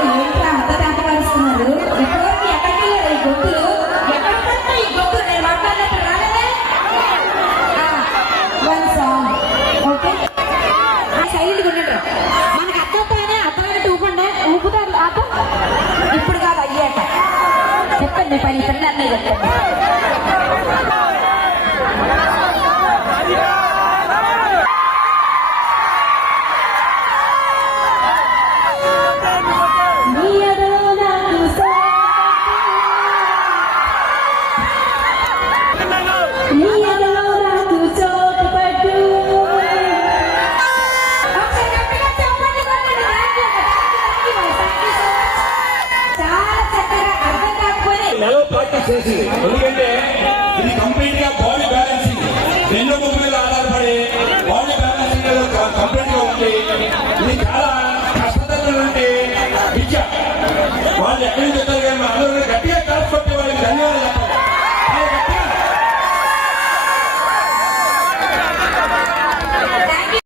ఏంటి అంత తెంపకలుస్తున్నారు? ఇప్పటివరకు ఎక్కడికి వెళ్ళారు ఈ గొంతులు? ఎక్కడికంటే ఈ గొంతులు నేను మాట్లాడినప్పుడు రాలేదే. వన్ సాంగ్ ఓకే, సైలెంట్గా ఉండండి. మనకు అర్థమైనా అర్థమైనట్టు ఊపండి, ఊపుతారు అర్థం. ఇప్పుడు కాదు, అయ్యాక చెప్పండి. పని పిల్లలు అన్నీ చెప్పండి. ఎందుకంటే ఇది కంప్లీట్ గా బాడీ బ్యాలెన్సింగ్, రెండు ముగ్గు మీద ఆధారపడి బాడీ బ్యాలెన్సింగ్ కంప్లీట్ గా ఉంది. ఇది చాలా కష్టతరం విద్య. వాళ్ళు ఎక్కడి నుంచి